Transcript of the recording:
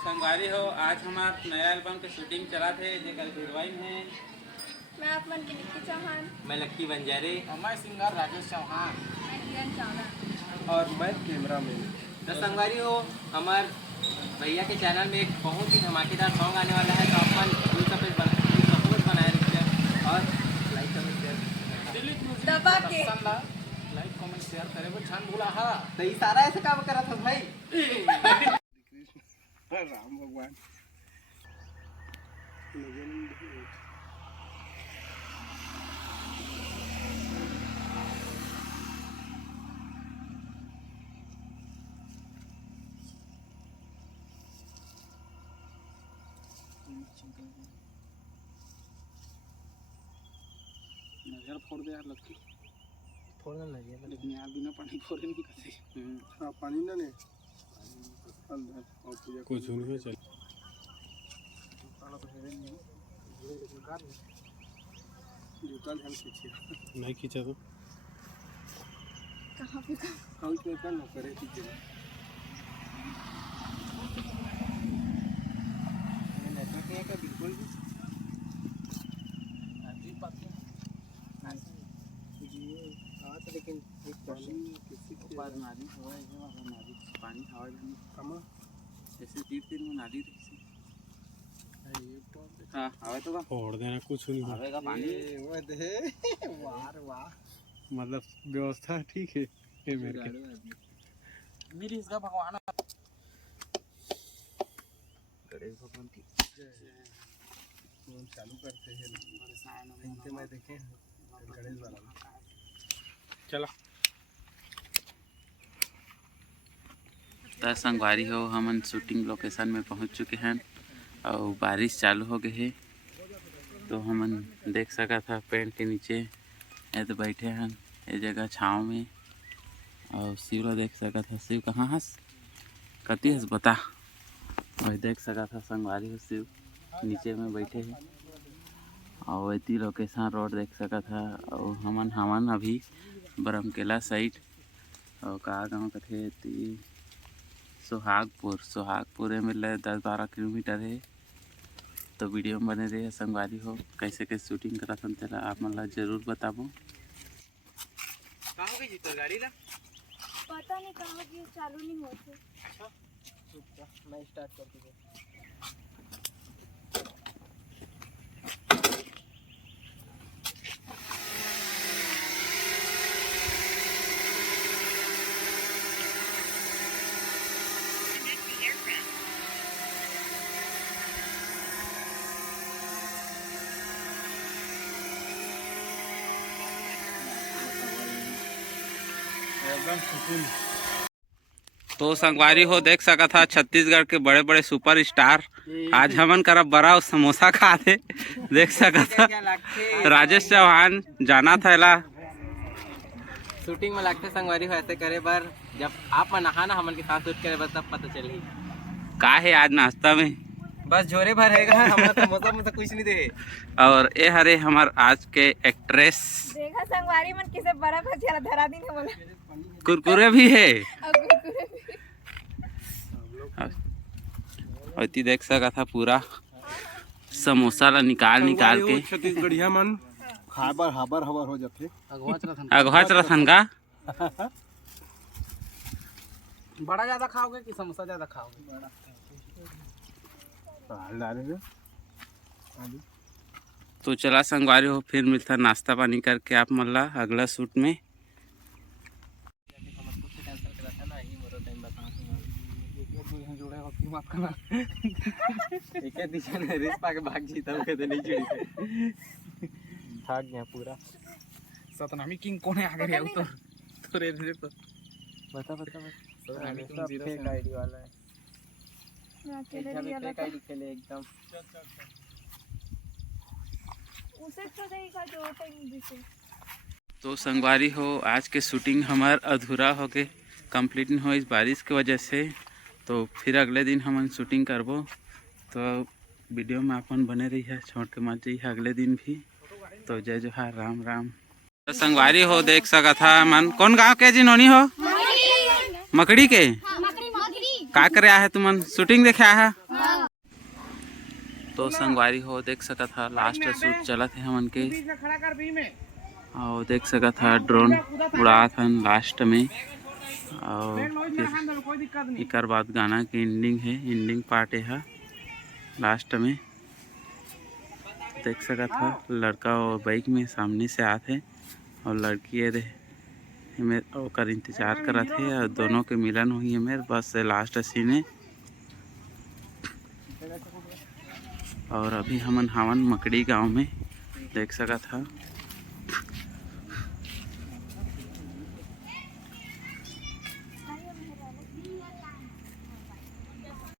संगवारी हो, आज हमार नया एल्बम के शूटिंग चला थे जेकर हीरोइन है मैं आप मन की निक्की चौहान, मैं लक्की बंजारे, मैं सिंगर राजेश चौहान मैं किरण चावला और मैं कैमरामैन। तो संगवारी हो, हमार भैया के चैनल में एक बहुत ही धमाकेदार सॉन्ग आने वाला है, तो अपन सपोर्ट बनाए रखिए और लाइक कमेंट शेयर दबा के लाइक कमेंट शेयर करे वो छान बोला हा तो ये सारा ऐसे काम करा था भाई। राम भगवान नजर फोड़ दे यार लक्की, फोड़ने लगे लेकिन यार बिना पानी फोड़े नहीं करते। हाँ पानी ना ले कुछ नहीं चल जूता ध्यान खींचे नहीं खींचा तो कहाँ पे हम क्या करना करे खींचे नेटवर्क है क्या बिल्कुल भी लेकिन एक किसी के पास नाली हवा है वाला नाली पानी हवा नहीं कमा ऐसे तीर में नाली रही। हाँ आवे तो का फोड़ देना कुछ नहीं आवेगा पानी वो दे वाह वाह मतलब व्यवस्था ठीक है ये मेरे इसका भगवान गणेश भगवान की चालू करते हैं मैं देखे गणेश वाला चला तो संगवारी हो, हम शूटिंग लोकेशन में पहुंच चुके हैं और बारिश चालू हो गई है, तो हम देख सका था पेड़ के नीचे ये तो बैठे हैं ये जगह छाँव में, और शिव ला देख सका था। शिव कहाँ हस कती हस बता, और देख सका था संगवारी हो शिव नीचे में बैठे हैं, और वैती लोकेशन रोड देख सका था। और हमन अभी बरमकेला साइड और का गाँव कथे सोहागपुर में 10-12 किलोमीटर है। तो वीडियो में बने रहे संगवारी हो, कैसे कैसे शूटिंग करा था तेला आप मन ला जरूर बताबो। कहाँ गई जीतो गाड़ी ला पता नहीं कहाँ की चालू नहीं होते। मैं स्टार्ट कर दूँगा। एकदम सुकून। तो संगवारी हो देख सका था छत्तीसगढ़ के बड़े बड़े सुपर स्टार आज हमन करा बड़ा समोसा खा थे। देख सका था राजेश चौहान जाना था ला शूटिंग में लगते संगवारी हो ऐसे करे बार जब आप मन नहाना हमन के साथ शूट करे बार तब पता चली का है आज नाश्ता में बस झोरे भर रहेगा हमारा समोसा में तो कुछ नहीं दे। और ये हरे हमार आज के एक्ट्रेस देखा संगवारी मन किसे बर्फ है चला धरा दी ने बोला कुरकुरे भी है और कुरकुरे भी। और ती देख सका था पूरा समोसा ला निकाल के छत्तीसगढ़िया मन हाबर हो जाते अगवा चलथन का बड़ा ज्यादा खाओगे कि समोसा ज्यादा खाओगे? बड़ा तो चला संगवारी हो, फिर मिलता नाश्ता पानी करके आप मन ला अगला शूट में। थक गया पूरा। सतनामी किंग कौन है आगे है तो रे तो बता सतनामी किंग सब 0 फेक आईडी वाला है। मैं अकेले एक भी अलग फेक आईडी खेले एकदम। उसे तो देगा जो टाइम दिसे। तो संगवारी हो, आज के शूटिंग हमार अधूरा हो गए, कंप्लीट नहीं हो इस बारिश की वजह से। तो फिर अगले दिन हम शूटिंग करबो, तो वीडियो में अपन बने रही है, छोड़ के मत जाइए अगले दिन भी। तो जय जोहार, राम राम। तो संगवारी हो देख सका था मन कौन गाँव के जिनोनी हो मकड़ी के का करे है तुमन शूटिंग देखे है। तो संगवारी हो देख सका था लास्ट शूट चला थे हमन के और देख सका था ड्रोन उड़ा था लास्ट में और एक बाद गाना के एंडिंग पार्ट है लास्ट में देख सका था लड़का और बाइक में सामने से आते और लड़की ओकर इंतजार करा थे और दोनों के मिलन हुई है मेरे बस लास्ट सीन है। और अभी हमन मकड़ी गांव में देख सका था